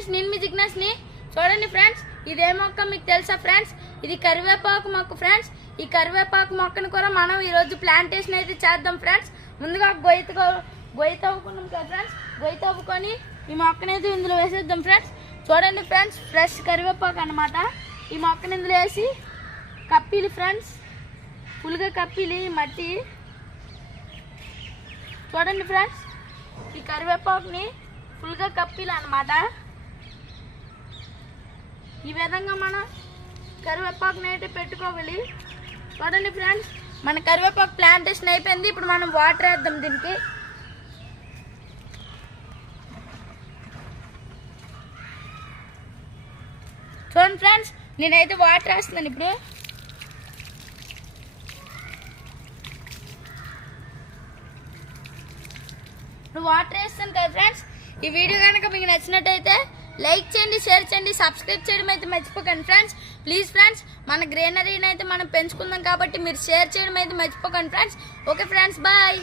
Friends నేను మీ జిగ్నస్ని చూడండి friends ఇదే మొక్క మీకు తెలుసా ఫ్రెండ్స్? ఇది కరివేపాకు మొక్క ఫ్రెండ్స్. ఈ కరివేపాకు మొక్కను కూడా మనం ఈరోజు ప్లాంటేషన్ అయితే చేద్దాం ఫ్రెండ్స్. ముందుగా గొయ్యి గొయ్యి తవ్వుకున్నాం కదా ఫ్రెండ్స్. గొయ్యి తవ్వుకొని ఈ మొక్కని అయితే ఇందులో వేసేద్దాం ఫ్రెండ్స్. చూడండి ఫ్రెండ్స్ ఫ్రెష్ కరివేపాకు అన్నమాట. ఈ మొక్కను ఇందులో వేసి కప్పిలి ఫ్రెండ్స్. ఫుల్గా కప్పిలి మట్టి. చూడండి ఫ్రెండ్స్ ఈ కరివేపాకుని ఫుల్గా కప్పిలి అన్నమాట. ఈ విధంగా మనం కరివేపాకుని అయితే పెట్టుకోవాలి. చూడండి ఫ్రెండ్స్ మన కరివేపాకు ప్లాంటేషన్ అయిపోయింది. ఇప్పుడు మనం వాటర్ వేద్దాం దీనికి. చూడండి ఫ్రెండ్స్ నేనైతే వాటర్ వేస్తున్నాను ఇప్పుడు. ఇప్పుడు వాటర్ వేస్తాను కదా ఫ్రెండ్స్ ఈ వీడియో కనుక మీకు నచ్చినట్టయితే లైక్ చేయండి షేర్ చేయండి సబ్స్క్రైబ్ చేయడం అయితే మర్చిపోకండి ఫ్రెండ్స్. ప్లీజ్ ఫ్రెండ్స్ మన గ్రీనరీని అయితే మనం పెంచుకుందాం కాబట్టి మీరు షేర్ చేయడం అయితే మర్చిపోకండి ఫ్రెండ్స్. Okay friends bye.